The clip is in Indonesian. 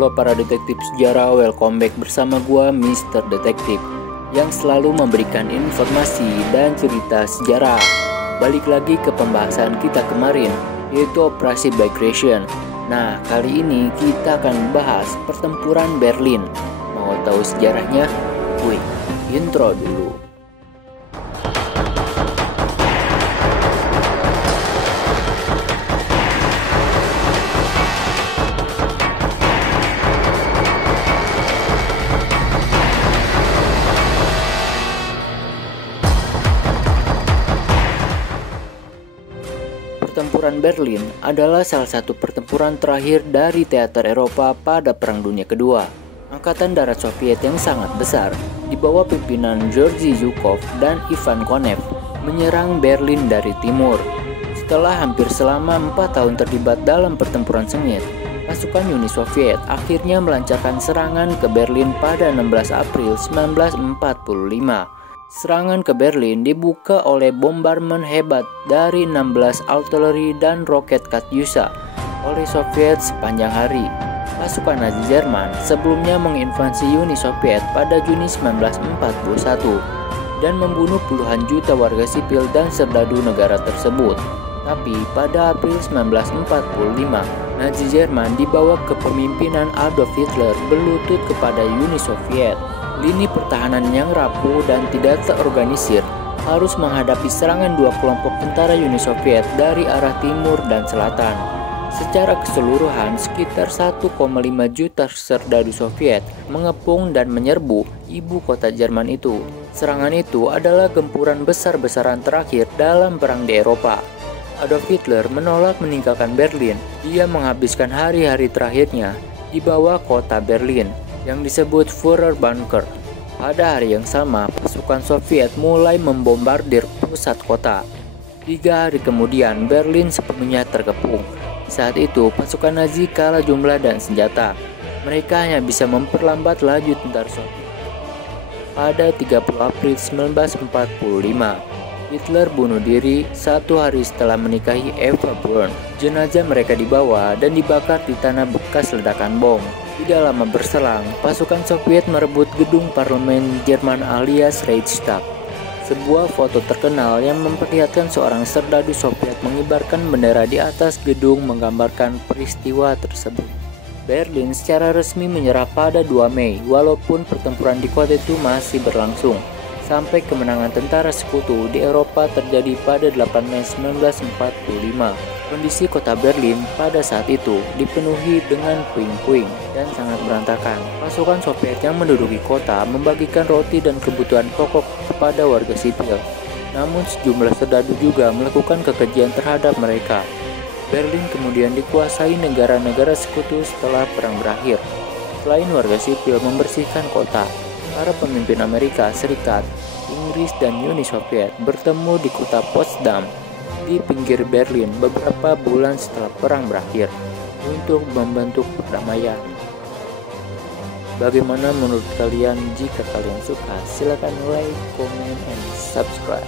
Halo para detektif sejarah, welcome back bersama gua Mr. Detektif yang selalu memberikan informasi dan cerita sejarah. Balik lagi ke pembahasan kita kemarin, yaitu Operasi Bagration. Nah, kali ini kita akan membahas pertempuran Berlin. Mau tahu sejarahnya? Wih, intro dulu. Pertempuran Berlin adalah salah satu pertempuran terakhir dari teater Eropa pada Perang Dunia Kedua. Angkatan darat Soviet yang sangat besar, di bawah pimpinan Georgy Zhukov dan Ivan Konev, menyerang Berlin dari timur. Setelah hampir selama 4 tahun terlibat dalam pertempuran sengit, pasukan Uni Soviet akhirnya melancarkan serangan ke Berlin pada 16 April 1945. Serangan ke Berlin dibuka oleh bombardemen hebat dari 16 artileri dan roket Katyusha oleh Soviet sepanjang hari. Pasukan Nazi Jerman sebelumnya menginvasi Uni Soviet pada Juni 1941 dan membunuh puluhan juta warga sipil dan serdadu negara tersebut. Tapi pada April 1945, Nazi Jerman di bawah kepemimpinan Adolf Hitler berlutut kepada Uni Soviet. Lini pertahanan yang rapuh dan tidak terorganisir harus menghadapi serangan dua kelompok tentara Uni Soviet dari arah timur dan selatan. Secara keseluruhan, sekitar 1,5 juta serdadu Soviet mengepung dan menyerbu ibu kota Jerman itu. Serangan itu adalah gempuran besar-besaran terakhir dalam perang di Eropa. Adolf Hitler menolak meninggalkan Berlin. Dia menghabiskan hari-hari terakhirnya di bawah kota Berlin yang disebut Führer Bunker. Pada hari yang sama, pasukan Soviet mulai membombardir pusat kota. 3 hari kemudian, Berlin sepenuhnya terkepung. Saat itu, pasukan Nazi kalah jumlah dan senjata. Mereka hanya bisa memperlambat laju tentara Soviet. Pada 30 April 1945, Hitler bunuh diri 1 hari setelah menikahi Eva Braun. Jenazah mereka dibawa dan dibakar di tanah bekas ledakan bom. Tidak lama berselang, pasukan Soviet merebut gedung parlemen Jerman alias Reichstag. Sebuah foto terkenal yang memperlihatkan seorang serdadu Soviet mengibarkan bendera di atas gedung menggambarkan peristiwa tersebut. Berlin secara resmi menyerah pada 2 Mei, walaupun pertempuran di kota itu masih berlangsung. Sampai kemenangan tentara sekutu di Eropa terjadi pada 8 Mei 1945. Kondisi kota Berlin pada saat itu dipenuhi dengan puing-puing dan sangat berantakan. Pasukan Soviet yang menduduki kota membagikan roti dan kebutuhan pokok kepada warga sipil. Namun sejumlah serdadu juga melakukan kekejian terhadap mereka. Berlin kemudian dikuasai negara-negara sekutu setelah perang berakhir. Selain warga sipil membersihkan kota, para pemimpin Amerika Serikat, Inggris, dan Uni Soviet bertemu di kota Potsdam di pinggir Berlin beberapa bulan setelah perang berakhir untuk membentuk perdamaian. Bagaimana menurut kalian? Jika kalian suka, silakan like, comment, and subscribe.